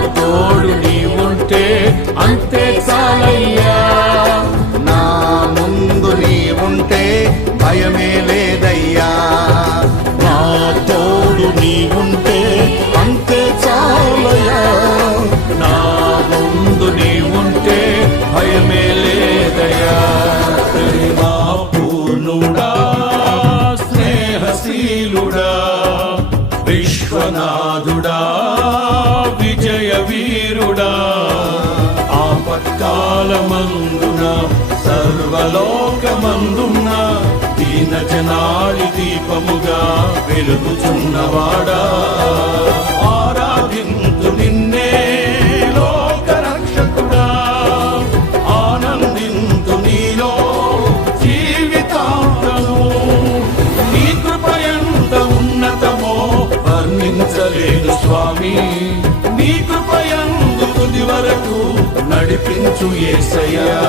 తోడు నీ ఉంటే అంతే చాలయ్యా. నా ముందు నీ ఉంటే భయమే లేదయ్యా. నా తోడు నీ ఉంటే అంతే చాలయ్యా. నా ముందు నీ ఉంటే భయమే లేదయ్యా. ప్రేమా పూర్ణుడా స్నేహశీలుడా వీరుడా ఆపత్కాలమందున సర్వలోకమందున దీన జనాళి దీపముగా వెలుగుచున్నవాడా. ఆరాధింతు నిన్నే లోక రక్షకుడా ఆనందింతు నీలో జీవితాంతము నీ కృప ఎంత ఉన్నతమో వర్ణించలేదు స్వామి. నీ కృప వరకు నడిపించు ఏసయ్యా.